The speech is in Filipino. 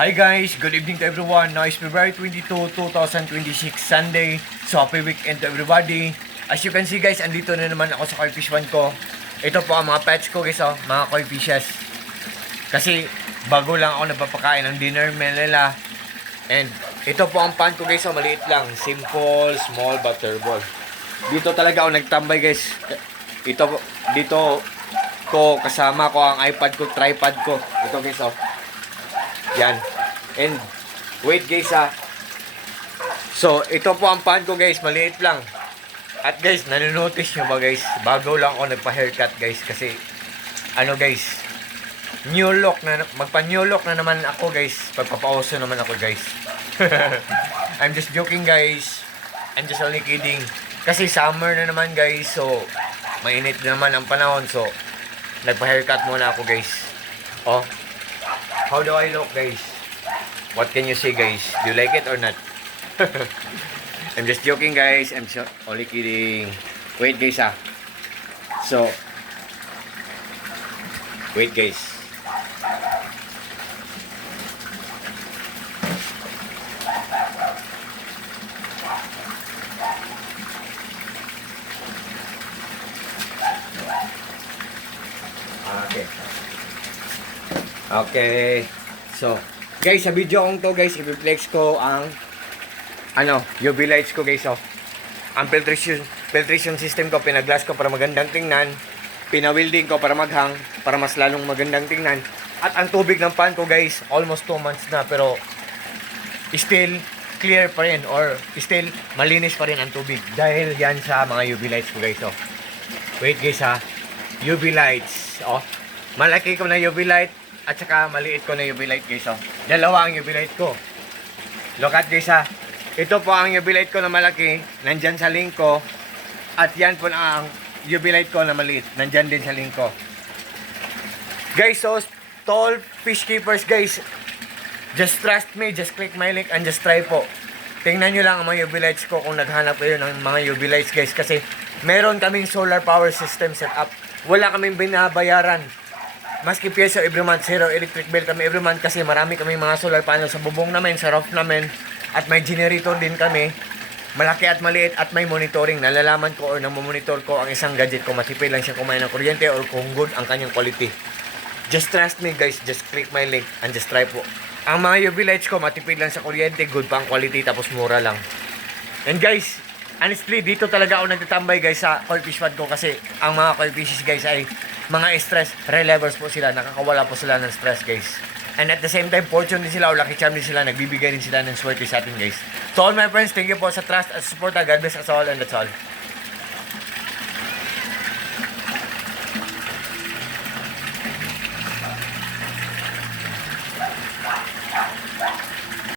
Hi guys, good evening to everyone. Now is February 22, 2026, Sunday. So happy weekend to everybody. As you can see guys, andito na naman ako sa koi fish one ko. Ito po ang mga pets ko guys, mga koi fishes. Kasi bago lang ako nagpapakain ng dinner meal nila. And ito po ang pan ko guys, maliit lang. Simple, small, butterball. Dito talaga ako nagtambay guys. Dito ko kasama ko ang iPad ko, tripod ko. Ito guys, yan. And wait guys So ito po ang pan ko guys, maliit lang. At guys, nanonotice nyo ba guys, bago lang ako nagpa-haircut guys. Kasi ano guys, magpa-new look na naman ako guys. Pagpapauso naman ako guys. I'm just joking guys. I'm just only kidding. Kasi summer na naman guys. So mainit na naman ang panahon. So nagpa-haircut muna ako guys. How do I look guys? What can you say guys? Do you like it or not? I'm just joking guys. I'm only kidding. Wait guys So wait guys. Okay. So, guys, sa video kong to, guys, i-flex ko ang UV lights ko, guys, Ang filtration system ko, pinaglass ko para magandang tingnan. Pinawilding ko para maghang, para mas lalong magandang tingnan. At ang tubig ng pan ko, guys, almost 2 months na, pero still clear pa rin or still malinis pa rin ang tubig. Dahil yan sa mga UV lights ko, guys, Wait, guys, UV lights, Malaki ko na UV light. At saka maliit ko na UV light guys, Dalawa ang UV light ko. Look at guys, Ito po ang UV light ko na malaki, nandyan sa link ko. At yan po ang UV light ko na maliit, nandyan din sa link ko. Guys, so tall fish keepers guys, just trust me, just click my link and just try po. Tingnan nyo lang ang mga UV lights ko kung naghanap kayo ng mga UV lights guys. Kasi meron kaming solar power system set up. Wala kaming binabayaran. Maski piso every month, zero electric bill kami every month kasi marami kami mga solar panel sa bubong namin, sa roof namin. At may generator din kami. Malaki at maliit at may monitoring. Nalalaman ko or namomonitor ko ang isang gadget kung matipid lang siya kumain ng kuryente or kung good ang kanyang quality. Just trust me guys, just click my link and just try po. Ang mga UV lights ko matipid lang sa kuryente, good pa ang quality tapos mura lang. And guys, honestly, dito talaga ako nagtatambay guys sa koi fish pad ko kasi ang mga koi fishes guys ay mga stress relievers po sila, nakakawala po sila ng stress guys. And at the same time, fortune din sila o lucky charm din sila, nagbibigay din sila ng swerte sa atin guys. So all my friends, thank you po sa trust at support. God bless us all and that's all.